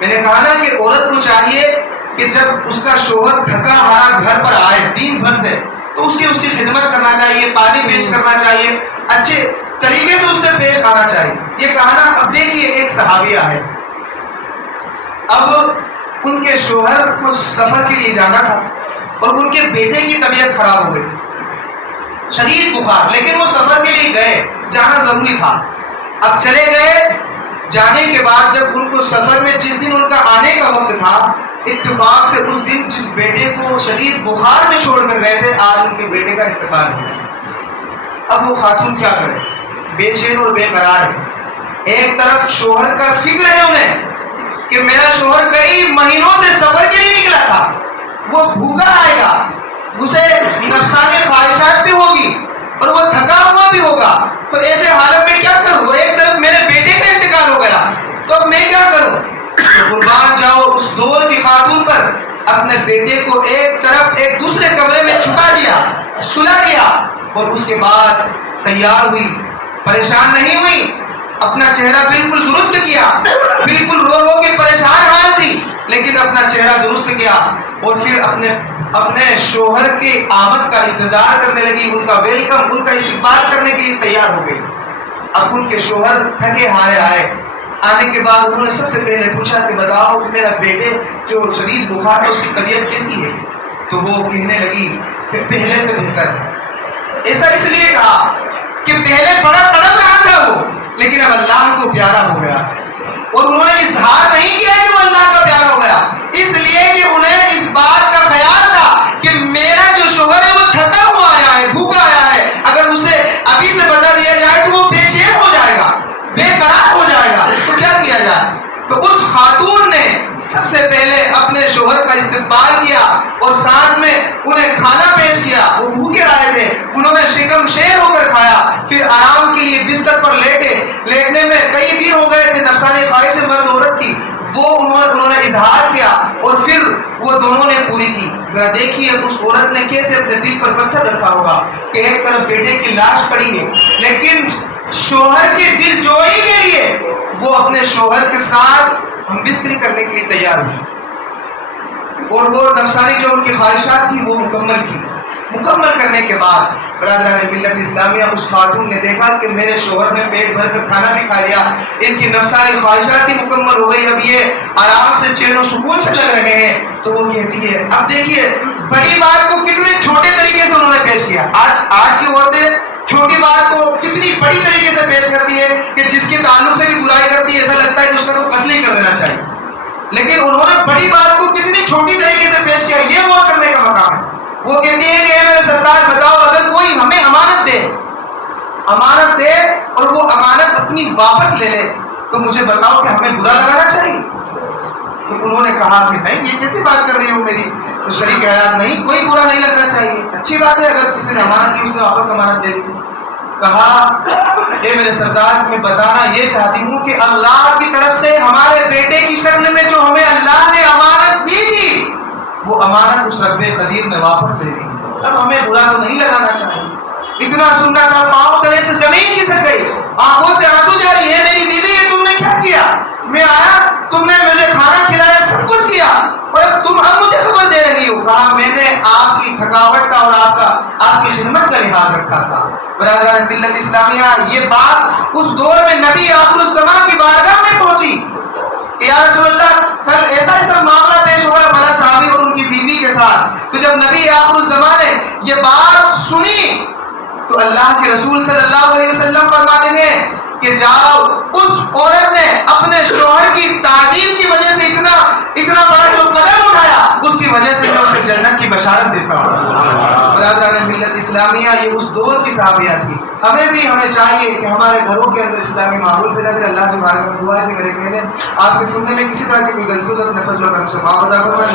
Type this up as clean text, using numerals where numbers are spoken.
میں نے کہا نا کہ عورت کو چاہیے کہ جب اس کا شوہر تھکا ہارا گھر پر آئے دن بھر سے تو اس کی خدمت کرنا چاہیے، پانی پیش کرنا چاہیے، اچھے طریقے سے اس سے پیش آنا چاہیے. یہ کہا نا. اب دیکھیے ایک صحابیہ ہے، اب ان کے شوہر کو سفر کے لیے جانا تھا اور ان کے بیٹے کی طبیعت خراب ہو گئی، شدید بخار، لیکن وہ سفر کے لیے گئے، جانا ضروری تھا. اب چلے گئے، جانے کے بعد جب ان کو سفر میں جس دن ان کا آنے کا وقت تھا، اتفاق سے اس دن جس بیٹے کو شدید بخار میں چھوڑ کر گئے تھے، آج ان کے بیٹے کا انتقال ہو گیا. اب وہ خاتون کیا کرے؟ بے چین اور بے قرار ہے. ایک طرف شوہر کا فکر ہے انہیں کہ میرا شوہر کئی مہینوں سے سفر کے لیے نکلا تھا، وہ بھوکا آئے گا، اسے نفسانی خواہشات بھی ہوگی اور وہ تھکا ہوا بھی ہوگا، تو ایسے حالت میں کیا کروں؟ ایک طرف میرے بیٹے کا انتقال ہو گیا، تو اب میں کیا کروں؟ تو قربان جاؤ اس دور کی خاتون پر. اپنے بیٹے کو ایک طرف ایک دوسرے کمرے میں چھپا دیا، سلا دیا، اور اس کے بعد تیار ہوئی، پریشان نہیں ہوئی، اپنا چہرہ بالکل درست کیا، بالکل رو رو کے پریشان حال تھی لیکن اپنا چہرہ درست کیا، اور پھر اپنے شوہر کے آمد کا انتظار کرنے لگی، ان کا ویلکم، ان کا استقبال کرنے کے لیے تیار ہو گئی. اب ان کے شوہر تھکے ہارے آئے. آنے کے بعد انہوں نے سب سے پہلے پوچھا کہ بتاؤ کہ میرا بیٹے جو شدید بخار ہے اس کی طبیعت کیسی ہے؟ تو وہ کہنے لگی کہ پہلے سے بہتر ہے. ایسا اس لیے کہا کہ پہلے بڑا تڑپ رہا تھا وہ، لیکن اب اللہ کو پیارا ہو گیا، اور انہوں نے اظہار نہیں کیا کہ وہ اللہ کا پیارا ہو گیا، اس لیے کہ انہیں اس بات کا خیال تھا کہ میرا جو شوہر ہے وہ تھکا ہوا آیا ہے، بھوکا آیا ہے، اگر اسے ابھی سے بتا دیا جائے تو وہ بے چین ہو جائے گا، بے قرار ہو جائے گا، تو کیا کیا جائے؟ تو اس خاتون نے سب سے پہلے اپنے شوہر کا استقبال کیا اور ساتھ میں انہیں کھانا پیش کیا. وہ بھوکے آئے تھے، انہوں نے شکم شیر ہو کر کھایا، پھر آرام کے لیے بستر پر لیٹے. لیٹنے میں کئی دن ہو گئے تھے، نفسانی خواہش مرد عورت کی وہ انہوں نے اظہار کیا اور پھر وہ دونوں نے پوری کی. ذرا دیکھیے اس عورت نے کیسے اپنے دل پر پتھر رکھا ہوگا کہ ایک طرف بیٹے کی لاش پڑی ہے، لیکن شوہر کی دل جوئی کے لیے وہ اپنے شوہر کے ساتھ ہم بستری کرنے کے لیے تیار ہوئی، اور وہ نفسانی جو ان کی خواہشات تھی وہ مکمل کرنے کے بعد برادران ملت اسلامیہ اس خاتون نے دیکھا کہ میرے شوہر نے پیٹ بھر کر کھانا بھی کھا لیا، ان کی نفسانی خواہشات بھی مکمل ہو گئی، اب یہ آرام سے چین و سکون سے لگ رہے ہیں. تو وہ کہتی ہے، اب دیکھیے بڑی بات کو کتنے چھوٹے طریقے سے انہوں نے پیش کیا. آج کی عورتیں چھوٹی بات کو کتنی بڑی طریقے سے پیش کرتی ہے کہ جس کے تعلق سے بھی برائی کرتی ہے ایسا لگتا ہے کہ اس کا تو قتل ہی کر دینا چاہیے، لیکن انہوں نے بڑی بات کو کتنی چھوٹی طریقے سے پیش کیا. یہ غور کرنے کا مقام ہے. وہ کہتی ہے کہ اے میرے سردار بتاؤ، اگر کوئی ہمیں امانت دے اور وہ امانت اپنی واپس لے لے تو مجھے بتاؤ کہ ہمیں برا لگانا چاہیے؟ تو انہوں نے کہا کہ نہیں، یہ کیسی بات کر رہی ہو میری تو شریک حیات، نہیں، کوئی برا نہیں لگنا چاہیے، اچھی بات ہے اگر کسی نے امانت دی اس نے واپس امانت دے دی. کہا اے میرے سردار میں بتانا یہ چاہتی ہوں کہ اللہ کی طرف سے ہمارے بیٹے کی شکل میں جو ہمیں اللہ نے امانت دی تھی وہ امانت اس رب قدیر نے واپس لے لی، اب ہمیں برا تو نہیں لگانا چاہیے. اتنا سننا تھا، پاؤں تلے سے زمین کھسک گئی، آنکھوں سے آنسو جاری. ہے میری بیوی، ہے تم نے کیا کیا؟ میں آیا، تم نے مجھے کھانا کھلایا، سب کچھ کیا، اور تم اب مجھے خبر دے رہی ہو. کہا میں نے آپ کی تھکاوٹ کا اور آپ کی خدمت کا لحاظ رکھا تھا. برادران ملت اسلامیہ، یہ بات اس دور میں نبی آخر الزمان کی بارگاہ میں پہنچی کہ یا رسول اللہ کل ایسا معاملہ پیش ہوا بلا صحابی اور ان کی بیوی کے ساتھ. تو جب نبی آخر الزمان نے یہ بات سنی تو اللہ کے رسول صلی اللہ علیہ وسلم فرماتے ہیں کہ جاؤ، اس عورت نے اپنے شوہر کی تعظیم کی وجہ سے اتنا بڑا جو قدم اٹھایا اس کی وجہ سے میں اسے جنت کی بشارت دیتا ہوں. برادران ملت اسلامیہ، یہ اس دور کی صحابیات تھی. ہمیں چاہیے کہ ہمارے گھروں کے اندر اسلامی ماحول پیدا کرے. اللہ کی بارگاہ میں دعا ہے کہ میرے کہنے آپ کے سننے میں کسی طرح کی کوئی غلطی ہو تو اپنے فضل و کرم سے معاف ادا کرو.